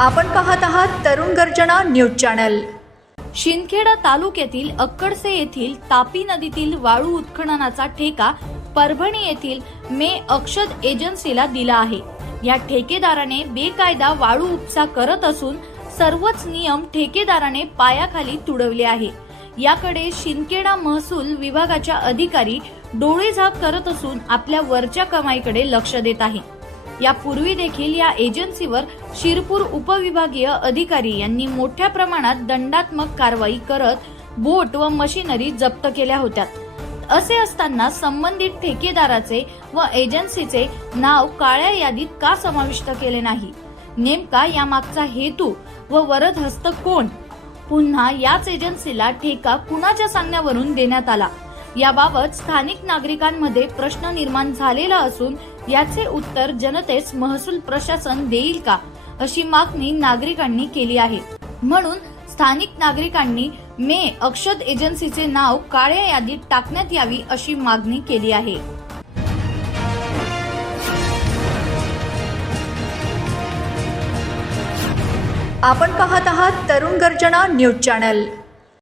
आपण पाहत आहात तरुण गर्जना न्यूज चॅनल. शिंदखेडा तालुक्यातील अक्कडसे येथील तापी नदीतील वाळू उत्खननाचा ठेका परभणी येथील मे अक्षद एजन्सीला दिला आहे. या ठेकेदाराने बेकायदा वाळू उपसा करत असून सर्वच नियम ठेकेदाराने पायाखाली तुडवले आहे. याकडे शिंदखेडा महसूल विभागाच्या अधिकारी डोळेझाक करत असून आपल्या वरच्या कमाईकडे लक्ष देत आहे. यापूर्वी देखील या एजन्सीवर शिरपूर उपविभागीय अधिकारी यांनी मोठ्या प्रमाणात दंडात्मक कारवाई करत बोट व मशिनरी जप्त केल्या होत्या. असे असताना संबंधित ठेकेदाराचे व एजन्सीचे नाव काळ्या यादीत का समाविष्ट केले नाही? नेमका यामागचा हेतू व वरद हस्त कोण? पुन्हा याच एजन्सीला ठेका कुणाच्या सांगण्यावरून देण्यात आला? याबाबत स्थानिक नागरिकांमध्ये प्रश्न निर्माण झालेला असून याचे उत्तर जनतेस महसूल प्रशासन देईल का अशी मागणी नागरिकांनी केली आहे. म्हणून स्थानिक नागरिकांनी मे अक्षत एजन्सीचे नाव काळ्या यादीत टाकण्यात यावी अशी मागणी केली आहे. आपण पाहत आहात तरुण गर्जना न्यूज चॅनल.